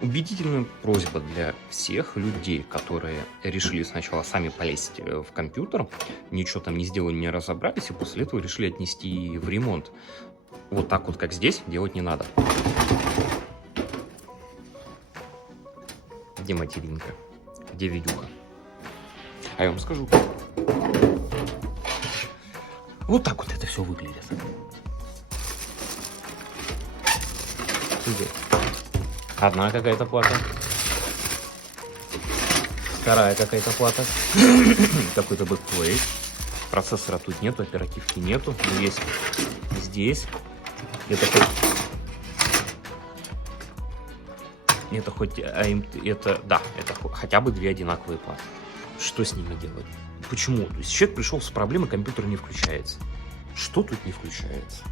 Убедительная просьба для всех людей, которые решили сначала сами полезть в компьютер, ничего там не сделали, не разобрались, и после этого решили отнести в ремонт. Вот так вот, как здесь, делать не надо. Где материнка? Где видюха? А я вам скажу. Вот так вот это все выглядит. Здесь. Одна какая-то плата. Вторая какая-то плата. Какой-то бэкплейт. Процессора тут нету, оперативки нету. Но есть здесь. Это хоть хотя бы две одинаковые платы. Что с ними делать? Почему? То есть человек пришел с проблемой, компьютер не включается. Что тут не включается?